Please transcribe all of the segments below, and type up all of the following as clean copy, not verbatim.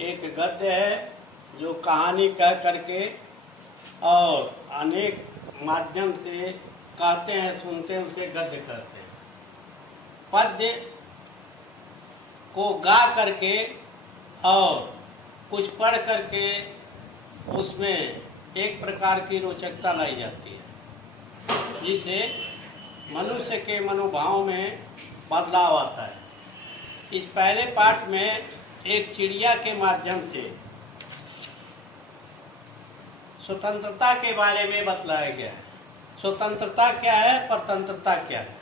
एक गद्य है जो कहानी कह करके और अनेक माध्यम से कहते हैं, सुनते हैं, उसे गद्य कहते हैं। पद्य को गा करके और कुछ पढ़ करके उसमें एक प्रकार की रोचकता लाई जाती है, जिससे मनुष्य के मनोभाव में बदलाव आता है। इस पहले पाठ में एक चिड़िया के माध्यम से स्वतंत्रता के बारे में बतलाया गया है। स्वतंत्रता क्या है, परतंत्रता क्या है।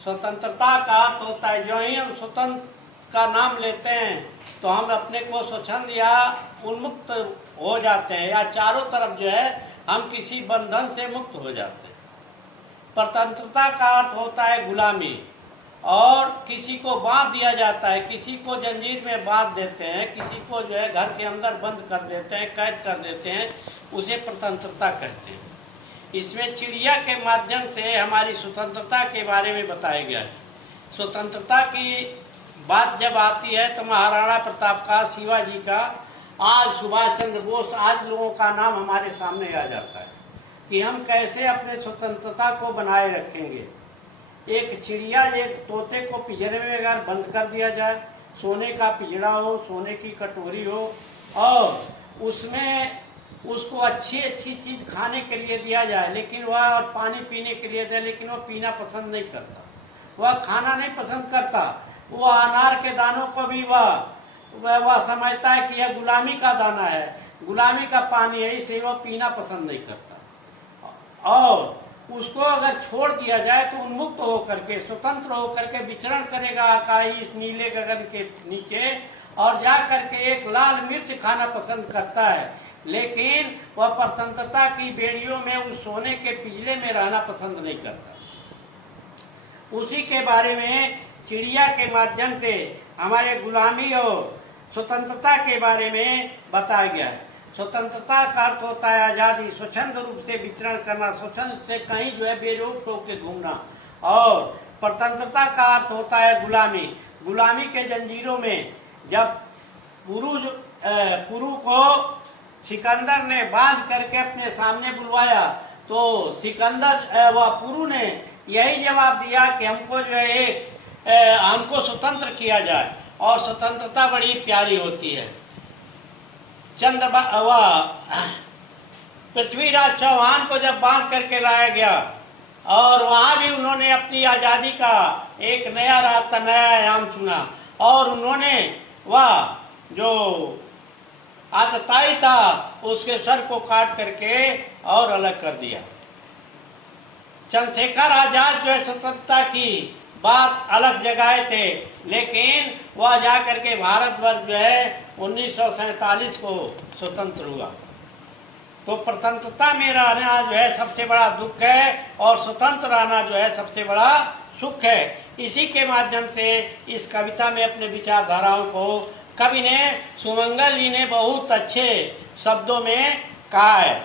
स्वतंत्रता का अर्थ होता है जो ही हम स्वतंत्र का नाम लेते हैं तो हम अपने को स्वच्छंद या उन्मुक्त हो जाते हैं, या चारों तरफ जो है हम किसी बंधन से मुक्त हो जाते हैं। परतंत्रता का अर्थ होता है गुलामी, और किसी को बांध दिया जाता है, किसी को जंजीर में बांध देते हैं, किसी को जो है घर के अंदर बंद कर देते हैं, कैद कर देते हैं, उसे परतंत्रता कहते हैं। इसमें चिड़िया के माध्यम से हमारी स्वतंत्रता के बारे में बताया गया है। स्वतंत्रता की बात जब आती है तो महाराणा प्रताप का, शिवाजी का, आज सुभाष चंद्र बोस, आज लोगों का नाम हमारे सामने आ जाता है कि हम कैसे अपने स्वतंत्रता को बनाए रखेंगे। एक चिड़िया, एक तोते को पिंजरे में अगर बंद कर दिया जाए, सोने का पिंजरा हो, सोने की कटोरी हो, और उसमें उसको अच्छी अच्छी चीज खाने के लिए दिया जाए, लेकिन वह पानी पीने के लिए दे, लेकिन वह पीना पसंद नहीं करता, वह खाना नहीं पसंद करता। वह अनार के दानों को भी वह समझता है कि यह गुलामी का दाना है, गुलामी का पानी है, इसलिए वह पीना पसंद नहीं करता। और उसको अगर छोड़ दिया जाए तो उन्मुक्त होकर के, स्वतंत्र होकर के विचरण करेगा आकाश नीले गगन के नीचे, और जा करके एक लाल मिर्च खाना पसंद करता है, लेकिन वह परतंत्रता की बेड़ियों में उस सोने के पिंजरे में रहना पसंद नहीं करता। उसी के बारे में चिड़िया के माध्यम से हमारे गुलामी और स्वतंत्रता के बारे में बताया गया है। स्वतंत्रता का अर्थ होता है आजादी, स्वच्छंद रूप से विचरण करना, स्वच्छंद से कहीं जो है बेरोक टोक के घूमना। और परतंत्रता का अर्थ होता है गुलामी। गुलामी के जंजीरों में जब पुरु को सिकंदर ने बांध करके अपने सामने बुलवाया तो सिकंदर व पुरु ने यही जवाब दिया कि हमको जो है हमको स्वतंत्र किया जाए, और स्वतंत्रता बड़ी प्यारी होती है। पृथ्वीराज चौहान को जब बांध करके लाया गया और वहां भी उन्होंने अपनी आजादी का एक नया रास्ता, नया आयाम चुना, और उन्होंने वह जो आतताई था उसके सर को काट करके और अलग कर दिया। चंद्रशेखर आजाद जो है स्वतंत्रता की बात अलग जगाए थे, लेकिन वह जाकर के भारतवर्ष जो है 1947 को स्वतंत्र हुआ। तो स्वतंत्रता में रहना जो है सबसे बड़ा दुख है, और स्वतंत्र रहना जो है सबसे बड़ा सुख है। इसी के माध्यम से इस कविता में अपने विचारधाराओं को कवि ने, सुमंगल जी ने बहुत अच्छे शब्दों में कहा है।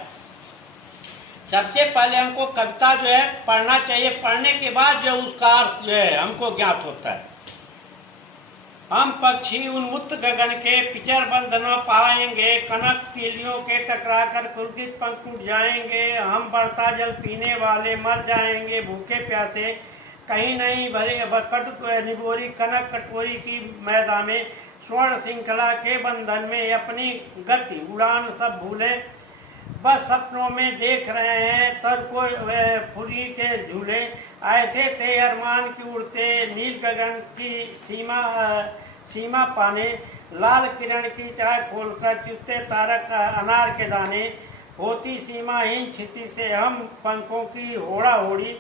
सबसे पहले हमको कविता जो है पढ़ना चाहिए, पढ़ने के बाद जो उसका अर्थ जो है हमको ज्ञात होता है। हम पक्षी उन्मुक्त गगन के पिचर बंध न पाएंगे, कनक तीलियों के टकरा कर क्रोधित पंख टूट जाएंगे। हम बढ़ता जल पीने वाले मर जाएंगे भूखे प्यासे, कहीं नहीं भरे कट निबोरी कनक कटोरी की मैदा में। स्वर्ण श्रृंखला के बंधन में अपनी गति उड़ान सब भूले, बस सपनों में देख रहे हैं तर को फुरी के झूले। ऐसे थे अरमान की उड़ते नील गगन की सीमा पाने, लाल किरण की चाय खोलकर चुपते तारक अनार के दाने। होती सीमाहीन क्षिति से हम पंखों की होड़ा होड़ी,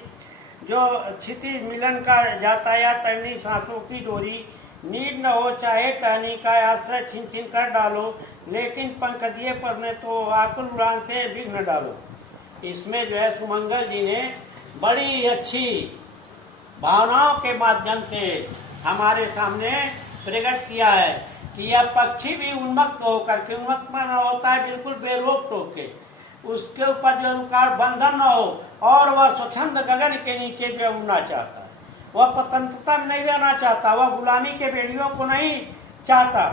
जो क्षिति मिलन का यातायात तैरनी सांसों की डोरी। नींद न हो चाहे टहनी का आश्रय छिन छिन कर डालो, लेकिन पंख दिए पर ने तो आकुल उड़ान से विघ्न डालो। इसमें जो है सुमंगल जी ने बड़ी अच्छी भावनाओं के माध्यम से हमारे सामने प्रकट किया है कि यह पक्षी भी उन्मत्त होकर के, उन्मत्त न होता है बिल्कुल बेरोक टोक के, उसके ऊपर जो उनका बंधन न हो, और वह स्वच्छंद गगन के नीचे जो उड़ना चाहता है। वह स्वतंत्रता में नहीं रहना चाहता, वह गुलामी के बेड़ियों को नहीं चाहता।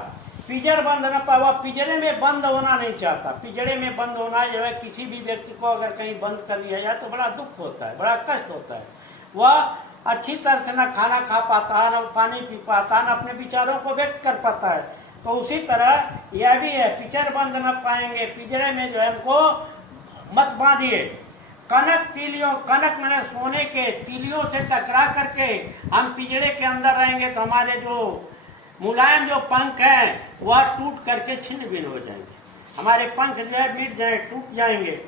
पिंजर बंद न पाए, वह पिंजरे में बंद होना नहीं चाहता। पिंजरे में बंद होना जो है, किसी भी व्यक्ति को अगर कहीं बंद कर लिया जाए तो बड़ा दुख होता है, बड़ा कष्ट होता है। वह अच्छी तरह से न खाना खा पाता है, न पानी पी पाता है, न अपने विचारों को व्यक्त कर पाता है। तो उसी तरह यह भी है, पिंजर बंद न पाएंगे, पिंजरे में जो है हमको मत बांधिए। कनक तिलियों, कनक मैंने सोने के तिलियों से टकरा करके हम पिंजरे के अंदर रहेंगे तो हमारे जो मुलायम जो पंख हैं वह टूट करके छिन्न भिन्न हो जाएंगे, हमारे पंख जो है मिट जाए, टूट जाएंगे।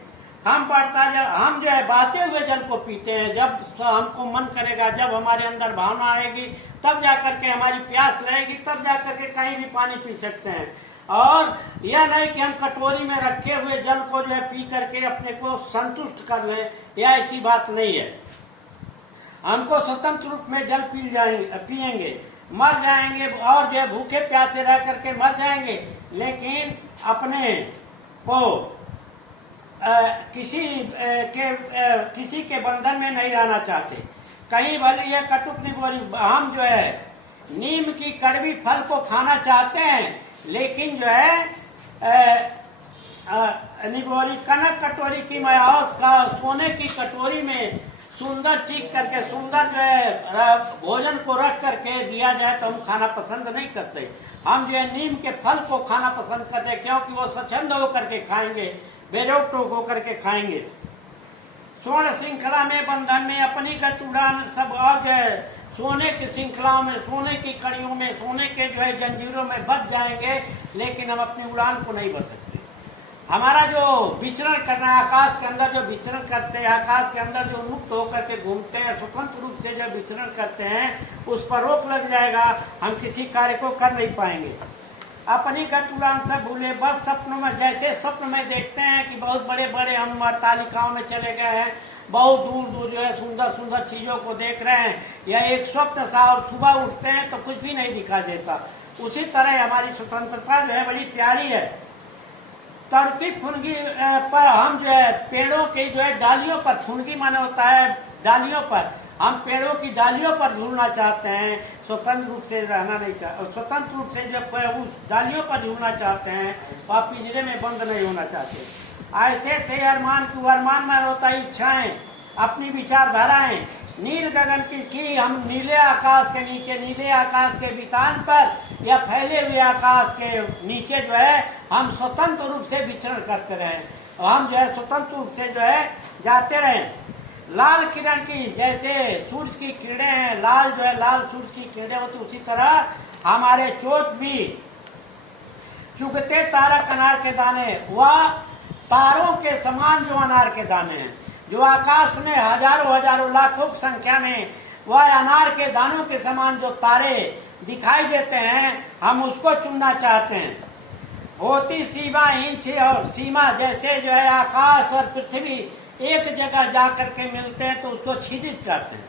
हम जो है बहते हुए जल को पीते हैं। जब हमको मन करेगा, जब हमारे अंदर भावना आएगी, तब जाकर के हमारी प्यास लगेगी, तब जाकर के कहीं भी पानी पी सकते हैं। और यह नहीं कि हम कटोरी में रखे हुए जल को जो है पी करके अपने को संतुष्ट कर लें, यह ऐसी बात नहीं है। हमको स्वतंत्र रूप में जल पिएंगे, मर जाएंगे और जो है भूखे प्यासे रह करके मर जाएंगे, लेकिन अपने को किसी के बंधन में नहीं रहना चाहते। कहीं भले यह कटुक नहीं बोली, हम जो है नीम की कड़वी फल को खाना चाहते हैं, लेकिन जो है निगोरी कनक कटोरी की मैं और सोने की कटोरी में सुंदर चीख करके, सुंदर जो है भोजन को रख करके दिया जाए तो हम खाना पसंद नहीं करते। हम जो है नीम के फल को खाना पसंद करते हैं, क्योंकि वो स्वच्छंद होकर के खाएंगे, बेरोक टोक होकर के खाएंगे। स्वर्ण श्रृंखला में बंधन में अपनी गत उड़ान सब, और जो है सोने की श्रृंखलाओं में, सोने की कड़ियों में, सोने के जो है जंजीरों में बच जाएंगे, लेकिन हम अपनी उड़ान को नहीं बढ़ सकते। हमारा जो विचरण करना है, आकाश के अंदर जो विचरण करते हैं, आकाश के अंदर जो मुक्त होकर के घूमते हैं, स्वतंत्र रूप से जो विचरण करते हैं, उस पर रोक लग जाएगा, हम किसी कार्य को कर नहीं पाएंगे। अपनी गत उड़ान से भूले बस सपनों में, जैसे स्वप्न में देखते हैं कि बहुत बड़े बड़े हम तालिकाओं में चले गए हैं, बहुत दूर दूर जो है सुंदर सुंदर चीजों को देख रहे हैं, या एक स्वप्न सा, और सुबह उठते हैं तो कुछ भी नहीं दिखाई देता। उसी तरह हमारी स्वतंत्रता जो है बड़ी प्यारी है। तड़की फुनगी पर हम जो है पेड़ों की जो है डालियों पर, फुनगी माने होता है डालियों पर, हम पेड़ों की डालियों पर झूलना चाहते हैं, स्वतंत्र रूप से रहना नहीं चाहते। स्वतंत्र रूप से जब उस डालियों पर झूलना चाहते हैं, वह पिंजरे में बंद नहीं होना चाहते। ऐसे थे अरमान की, अरमान में होता है इच्छाएं, अपनी विचारधाराएं। नील गगन की हम नीले आकाश के नीचे, नीले आकाश के वितान पर या फैले हुए आकाश के नीचे जो है हम स्वतंत्र रूप से विचरण करते रहे, और हम जो है स्वतंत्र रूप से जो है जाते रहे। लाल किरण की, जैसे सूरज की किरणें हैं, लाल जो है लाल सूरज की किरणें होती, उसी तरह हमारे चोट भी चुगते तारक अनार के दाने, वह तारों के समान जो अनार के दाने हैं, जो आकाश में हजारों हजारों लाखों की संख्या में वह अनार के दानों के समान जो तारे दिखाई देते हैं, हम उसको चुनना चाहते हैं। होती सीमा इंच और सीमा, जैसे जो है आकाश और पृथ्वी एक जगह जाकर के मिलते हैं तो उसको छिदित करते हैं।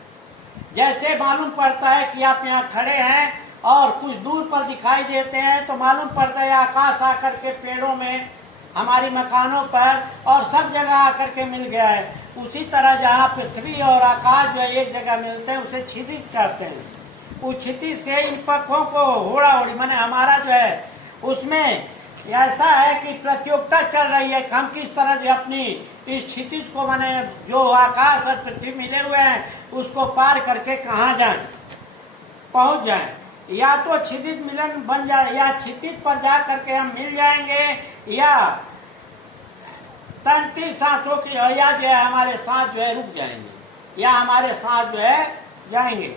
जैसे मालूम पड़ता है कि आप यहाँ खड़े हैं और कुछ दूर पर दिखाई देते हैं, तो मालूम पड़ता है आकाश आकर के पेड़ों में, हमारी मकानों पर और सब जगह आकर के मिल गया है। उसी तरह जहाँ पृथ्वी और आकाश जो एक जगह मिलते हैं, उसे छिदित करते हैं। उस क्षितिज से इन पक्षों को होड़ा होड़ी, माने हमारा जो है उसमें ऐसा है कि प्रतियोगिता चल रही है कि हम किस तरह जो अपनी इस क्षितिज को, माने जो आकाश और पृथ्वी मिले हुए हैं, उसको पार करके कहाँ जाएं, पहुंच जाएं। या तो क्षितिज मिलन बन जाए, या क्षितिज पर जा करके हम मिल जाएंगे, या तंती सांसों की, या जो है हमारे सांस जो है रुक जाएंगे, या हमारे सांस जो है जाएंगे।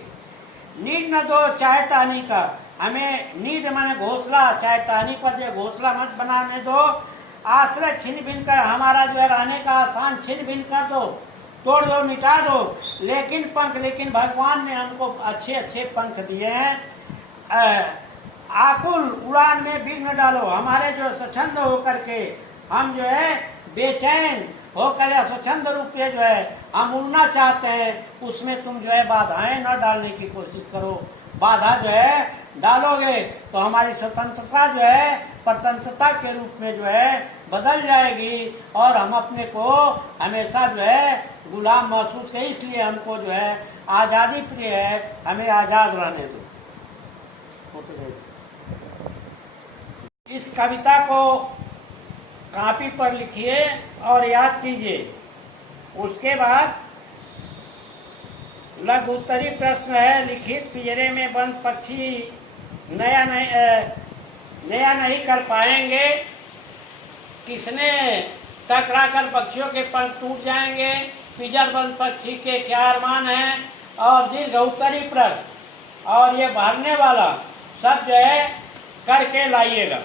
नीड न दो चाहे टहनी का, हमें नीड माने घोंसला, चाहे टहनी पर जो घोंसला मत बनाने दो। आश्रय छिन्न भिन्न कर, हमारा जो है रहने का स्थान छिन्न भिन्न कर दो, तोड़ दो, मिटा दो। लेकिन पंख, लेकिन भगवान ने हमको अच्छे अच्छे पंख दिए हैं। आकुल उड़ान में विघ्न डालो, हमारे जो स्वच्छंद होकर के हम जो है बेचैन होकर या स्वच्छंद रूप से जो है हम उड़ना चाहते हैं, उसमें तुम जो है बाधाएं न डालने की कोशिश करो। बाधा जो है डालोगे तो हमारी स्वतंत्रता जो है परतंत्रता के रूप में जो है बदल जाएगी, और हम अपने को हमेशा जो है गुलाम महसूस है। इसलिए हमको जो है आज़ादी प्रिय है, हमें आज़ाद रहने दो। इस कविता को कॉपी पर लिखिए और याद कीजिए। उसके बाद लघु उत्तरी प्रश्न है, लिखित पिंजरे में बंद पक्षी नया नहीं कर पाएंगे, किसने टकराकर पक्षियों के पंख टूट जाएंगे, पिंजरबंद पक्षी के क्या अरमान हैं, और दीर्घ उत्तरी प्रश्न और ये भरने वाला सब जो है करके लाइएगा।